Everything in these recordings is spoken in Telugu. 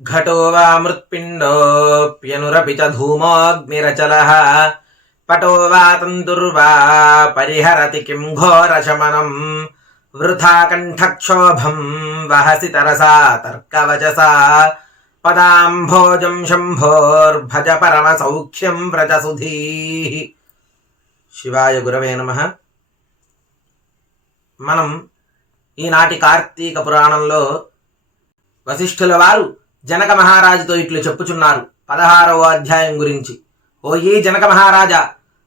घटो वा मृत्पिण्डोऽप्यनुरपि च धूमोऽग्निरचलः पटो वा तन्तुर्वा परिहरति किं घोरशमनम् वृथा कण्ठक्षोभम् वहसि तरसा तर्कवचसा पदाम्भोजं शम्भोर्भज परमसौख्यं व्रजसुधीः। శివాయ గురవే నమః. మనం ఈనాటి కార్తీక పురాణంలో వశిష్ఠుల వారు జనక మహారాజుతో ఇట్లు చెప్పుచున్నారు 16వ అధ్యాయం గురించి. ఓ ఈ జనక మహారాజా,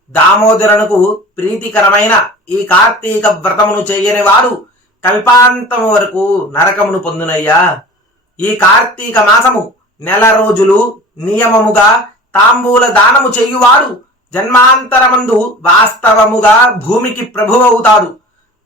దామోదరునకు ప్రీతికరమైన ఈ కార్తీక వ్రతమును చేయని వాడు కల్పాంతము వరకు నరకమును పొందునయ్యా. ఈ కార్తీక మాసము నెల రోజులు నియమముగా తాంబూల దానము చేయువాడు జన్మాంతరమందు వాస్తవముగా భూమికి ప్రభువవుతాడు.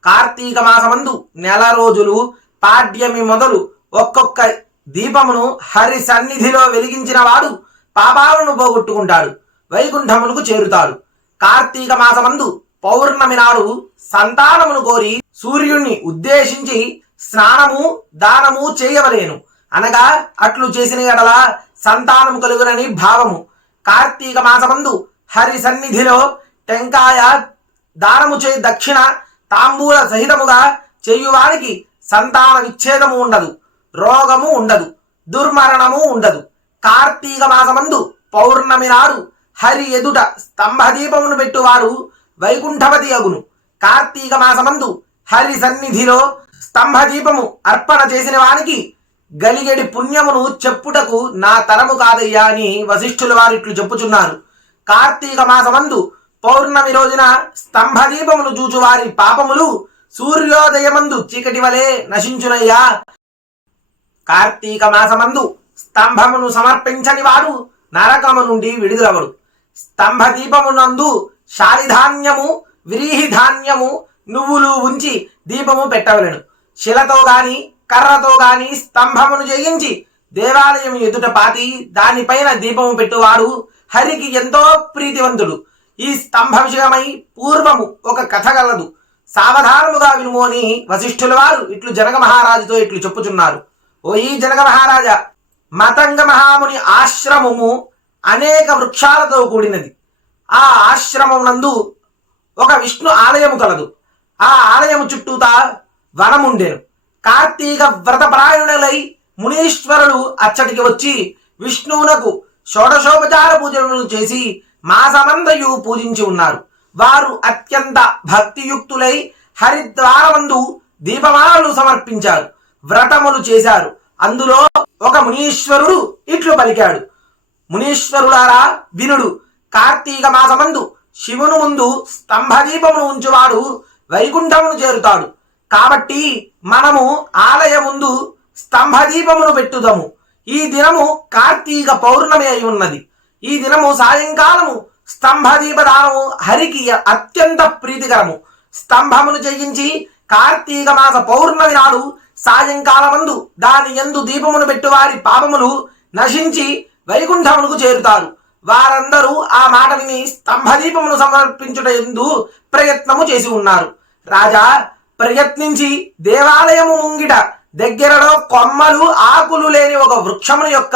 కార్తీక మాసమందు నెల రోజులు పాడ్యమి మొదలు ఒక్కొక్క దీపమును హరి సన్నిధిలో వెలిగించిన వాడు పాపాలను పోగొట్టుకుంటాడు, వైకుంఠమునకు చేరుతాడు. కార్తీక మాసమందు పౌర్ణమి నాడు సంతానమును కోరి సూర్యుణ్ణి ఉద్దేశించి స్నానము దానము చేయవలేను. అనగా అట్లు చేసిన ఎడల సంతానము కలుగునని భావము. కార్తీక మాసమందు హరి సన్నిధిలో టెంకాయ దానము చే దక్షిణ తాంబూల సహితముగా చేయువానికి సంతాన విచ్ఛేదము ఉండదు, రోగము ఉండదు, దుర్మరణము ఉండదు. కార్తీక మాసమందు పౌర్ణమి నాడు హరి ఎదుట స్తంభదీపమును పెట్టువారు వైకుంఠవతి అగును. కార్తీక మాసమందు హరి సన్నిధిలో స్తంభదీపము అర్పణ చేసిన వానికి గలిగెడి పుణ్యమును చెప్పుటకు నా తరము కాదయ్యా అని వశిష్ఠుల వారిట్లు చెప్పుచున్నారు. కార్తీక మాసమందు పౌర్ణమి రోజున స్తంభదీపమును చూచు వారి పాపములు సూర్యోదయమందు చీకటి వలె నశించునయ్యా. కార్తీక మాసమందు స్తంభమును సమర్పించని వాడు నరకము నుండి విడుదలవడు. స్తంభదీపమునందు శాలిధాన్యము వ్రీహి ధాన్యము నువ్వులు ఉంచి దీపము పెట్టవలెను. శిలతో గాని కర్రతో గాని స్తంభమును చేయించి దేవాలయం ఎదుట పాతి దానిపైన దీపము పెట్టువాడు హరికి ఎంతో ప్రీతివంతుడు. ఈ స్తంభ విషయమై పూర్వము ఒక కథ గలదు, సావధానముగా వినుము అని వశిష్ఠుల వారు ఇట్లు జనక మహారాజుతో ఇట్లు చెప్పుచున్నారు. ఓ ఈ జనక మహారాజా, మతంగ మహాముని ఆశ్రమము అనేక వృక్షాలతో కూడినది. ఆ ఆశ్రమం నందు ఒక విష్ణు ఆలయము కలదు. ఆ ఆలయము చుట్టూతా వనముండెను. కార్తీక వ్రతపరాయణులై మునీశ్వరులు అచ్చటికి వచ్చి విష్ణువునకు షోడశోపచార పూజలను చేసి మాసమందయు పూజించి ఉన్నారు. వారు అత్యంత భక్తియుక్తులై హరిద్వారమందు దీపమాలలు సమర్పించారు, వ్రతములు చేశారు. అందులో ఒక మునీశ్వరుడు ఇట్లు పలికాడు, మునీశ్వరులారా వినుడు. కార్తీక మాసమందు శివును ముందు స్తంభదీపమును ఉంచువాడు వైకుంఠమును చేరుతాడు. కాబట్టి మనము ఆలయ ముందు స్తంభదీపమును పెట్టుదము. ఈ దినము కార్తీక పౌర్ణమి అయి ఉన్నది. ఈ దినము సాయంకాలము స్తంభదీప దానము హరికి అత్యంత ప్రీతికరము. స్తంభమును చేయించి కార్తీక మాస పౌర్ణమి నాడు సాయంకాలమందు దాని యందు దీపమును పెట్టువారి పాపములు నశించి వైకుంఠమునకు చేరుతారు. వారందరూ ఆ మాట విని స్తంభదీపమును సమర్పించుట యందు ప్రయత్నము చేసి ఉన్నారు. రాజా, ప్రయత్నించి దేవాలయము ముంగిట దగ్గరలో కొమ్మలు ఆకులు లేని ఒక వృక్షముల యొక్క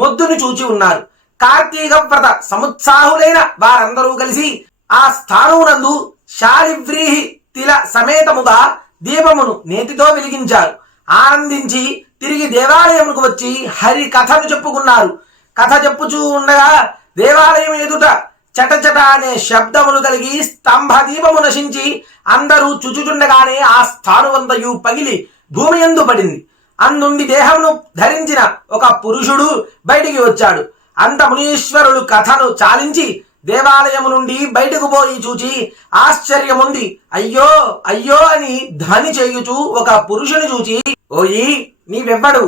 మొద్దును చూచి ఉన్నారు. కార్తీక వ్రత సముత్సాహులైన వారందరూ కలిసి ఆ స్థానమునందు శాలివ్రీహి తిల సమేతముగా దీపమును నేతితో వెలిగించారు. ఆనందించి తిరిగి దేవాలయముకు వచ్చి హరి కథను చెప్పుకున్నారు. కథ చెప్పుచూ ఉండగా దేవాలయం ఎదుట చటచట అనే శబ్దములు కలిగి స్తంభ దీపము నశించి అందరూ చుచుచుండగానే ఆ స్థానువంతయు పగిలి భూమి యందు పడింది. అందుండి దేహమును ధరించిన ఒక పురుషుడు బయటికి వచ్చాడు. అంత మునీశ్వరుడు కథను చాలించి దేవాలయము నుండి బయటకు పోయి చూచి ఆశ్చర్యముంది. అయ్యో అయ్యో అని ధ్వని చేయుచు ఒక పురుషుని చూచి, ఓయి నీవెవ్వడు,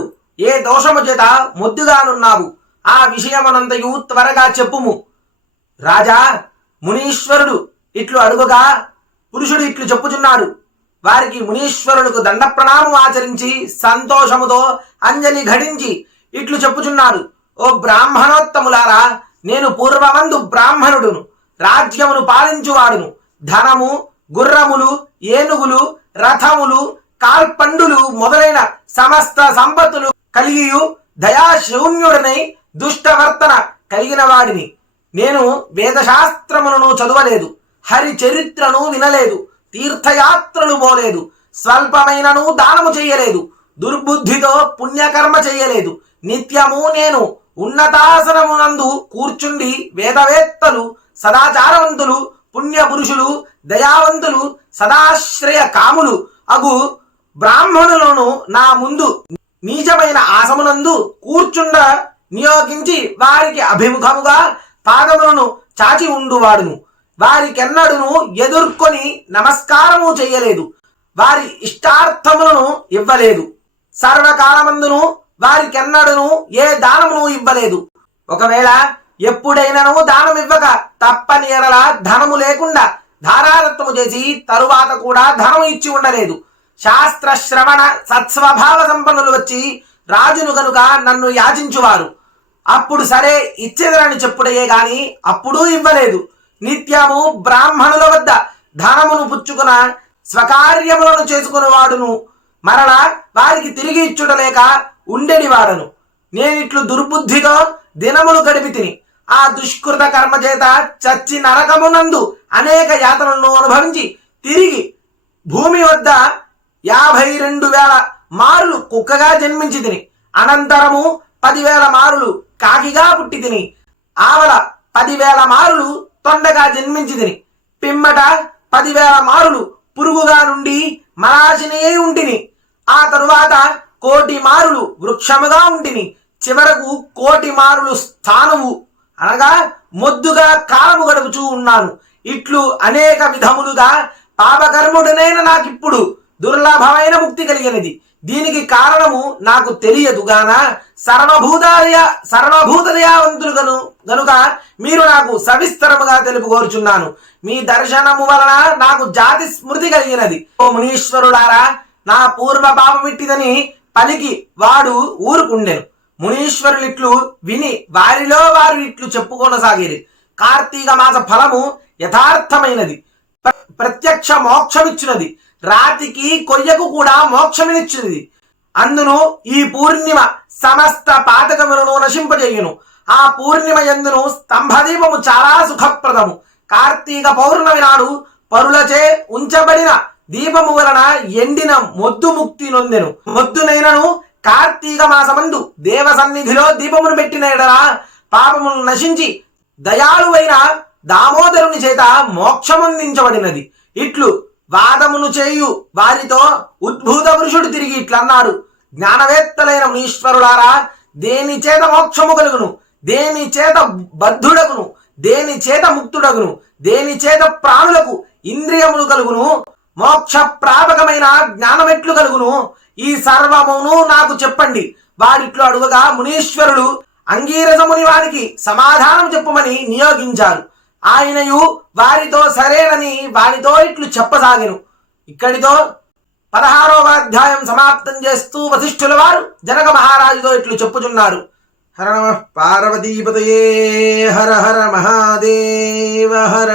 ఏ దోషము చేత ముద్దుగానున్నావు, ఆ విషయమునంతయు త్వరగా చెప్పుము. రాజా, మునీశ్వరుడు ఇట్లు అడుగుగా పురుషుడు ఇట్లు చెప్పుచున్నాడు. వారికి మునీశ్వరులకు దండ ప్రణామం ఆచరించి సంతోషముతో అంజలి ఘటించి ఇట్లు చెప్పుచున్నాడు. ఓ బ్రాహ్మణోత్తములారా, నేను పూర్వమందు బ్రాహ్మణుడును, రాజ్యమును పాలించువాడును. ధనము, గుర్రములు, ఏనుగులు, రథములు, కాల్పండులు మొదలైన సమస్త సంపత్తులు కలిగియు దయాశూన్యుడినై దుష్టవర్తన కలిగిన వాడిని. నేను వేదశాస్త్రములను చదవలేదు, హరి చరిత్రను వినలేదు, తీర్థయాత్రలు పోలేదు, స్వల్పమైనను దానము చెయ్యలేదు, దుర్బుద్ధితో పుణ్యకర్మ చెయ్యలేదు. నిత్యము నేను ఉన్నతాసనమునందు కూర్చుండి వేదవేత్తలు, సదాచారవంతులు, పుణ్యపురుషులు, దయావంతులు, సదాశ్రయ కాములు అగు బ్రాహ్మణులను నా ముందు నీచమైన ఆసమునందు కూర్చుండ నియోగించి వారికి అభిముఖముగా పాదములను చాచి ఉండువాడును. వారికెన్నడును ఎదుర్కొని నమస్కారము చెయ్యలేదు, వారి ఇష్టార్థములను ఇవ్వలేదు. సర్వకాలమందును వారికెన్నడును ఏ దానమును ఇవ్వలేదు. ఒకవేళ ఎప్పుడైనాను దానం ఇవ్వక తప్పని ఎడల ధనము లేకుండా ధారాదత్తము చేసి తరువాత కూడా ధనము ఇచ్చి ఉండలేదు. శాస్త్ర శ్రవణ సత్స్వభావ సంపన్నులు వచ్చి రాజును గనుక నన్ను యాచించువారు. అప్పుడు సరే ఇచ్చేదరని చెప్పుడయే గాని అప్పుడూ ఇవ్వలేదు. నిత్యము బ్రాహ్మణుల వద్ద ధనమును పుచ్చుకున్న స్వకార్యములను చేసుకునేవాడును, మరలా వారికి తిరిగి ఇచ్చుటలేక ఉండేడివాడను. నేనిట్లు దుర్బుద్ధితో దినములు గడిపి తిని ఆ దుష్కృత కర్మ చేత చచ్చి నరకమునందు అనేక యాతనలను అనుభవించి తిరిగి భూమి వద్ద 52,000 మారులు కుక్కగా జన్మించి తిని, అనంతరము 10,000 మారులు కాకిగా పుట్టి తిని, ఆవల 10,000 మారులు తొండగా జన్మించి తిని, పిమ్మట 10,000 మారులు పురుగుగా నుండి మలాశిని ఉంటిని. ఆ తరువాత 1,000,000 మారులు వృక్షముగా ఉంటిని. చివరకు 1,000,000 మారులు స్థానము అనగా మొద్దుగా కాలము గడుపుచూ ఉన్నాను. ఇట్లు అనేక విధములుగా పాపకర్ముడనైన నాకిప్పుడు దుర్లభమైన ముక్తి కలిగినది. దీనికి కారణము నాకు తెలియదు గాన సర్వభూతదయావంతులు గనుక మీరు నాకు సవిస్తరముగా తెలుపుకోరుచున్నాను. మీ దర్శనము వలన నాకు జాతి స్మృతి కలిగినది. ఓ మునీశ్వరులారా, నా పూర్వ పాపమిట్టిదని పలికి వాడు ఊరుకుండెను. మునీశ్వరులిట్లు విని వారిలో వారు ఇట్లు చెప్పుకొనసాగిరి. కార్తీక మాస ఫలము యథార్థమైనది, ప్రత్యక్ష మోక్షమిచ్చినది, రాతికి కొయ్యకు కూడా మోక్షమినిచ్చినది. అందును ఈ పూర్ణిమ సమస్త పాతకములను నశింపజేయును. ఆ పూర్ణిమ యందును స్తంభదీపము చాలా సుఖప్రదము. కార్తీక పౌర్ణమి నాడు పరులచే ఉంచబడిన దీపము వలన ఎండిన మొద్దు ముక్తి నొందెను. మొద్దునైనను కార్తీక మాసమందు దేవ సన్నిధిలో దీపమును పెట్టిన ఎడల పాపమును నశించి దయాళువైన దామోదరుని చేత మోక్షమందించబడినది. ఇట్లు వాదమును చేయు వారితో ఉద్భూత పురుషుడు తిరిగి ఇట్లన్నాడు: జ్ఞానవేత్తలైన మునీశ్వరులారా, దేని చేత మోక్షము కలుగును, దేని చేత బద్ధుడగును, దేని చేత ముక్తుడగును, దేని చేత ప్రాణులకు ఇంద్రియములు కలుగును, మోక్ష ప్రాపకమైన జ్ఞానమెట్లు కలుగును, ఈ సర్వమును నాకు చెప్పండి. వారిట్లు అడుగగా మునీశ్వరుడు అంగీరసముని వారికి సమాధానం చెప్పుమని నియోగించారు. ఆయనయు వారితో సరేనని వారితో ఇట్లు చెప్పసాగెను. ఇక్కడితో 16వ అధ్యాయం సమాప్తం చేస్తూ వశిష్ఠుల వారు జనక మహారాజుతో ఇట్లు చెప్పుచున్నారు. హర నమః పార్వతీపతయే హర హర మహాదేవ హర.